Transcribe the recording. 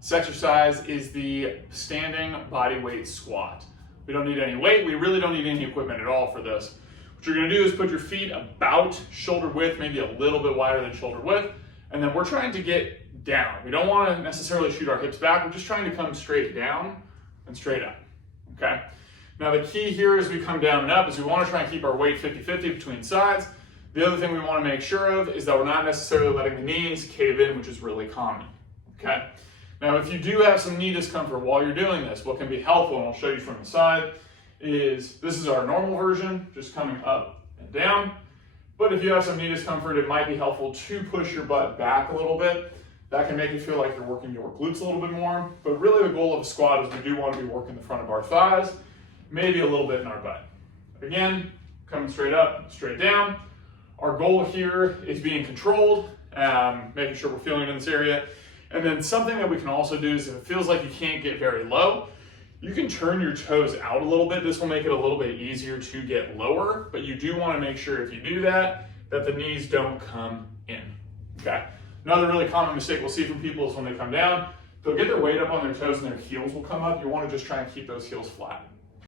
This exercise is the standing body weight squat. We don't need any weight. We really don't need any equipment at all for this. What you're gonna do is put your feet about shoulder width, maybe a little bit wider than shoulder width, and then we're trying to get down. We don't wanna necessarily shoot our hips back. We're just trying to come straight down and straight up, okay? Now the key here as we come down and up is we wanna try and keep our weight 50-50 between sides. The other thing we wanna make sure of is that we're not necessarily letting the knees cave in, which is really common, okay? Now, if you do have some knee discomfort while you're doing this, what can be helpful, and I'll show you from the side, is this is our normal version, just coming up and down. But if you have some knee discomfort, it might be helpful to push your butt back a little bit. That can make it feel like you're working your glutes a little bit more. But really the goal of a squat is we do want to be working the front of our thighs, maybe a little bit in our butt. Again, coming straight up, straight down. Our goal here is being controlled, making sure we're feeling it in this area. And then something that we can also do is if it feels like you can't get very low, you can turn your toes out a little bit. This will make it a little bit easier to get lower, but you do want to make sure if you do that, that the knees don't come in, okay? Another really common mistake we'll see from people is when they come down, they'll get their weight up on their toes and their heels will come up. You want to just try and keep those heels flat.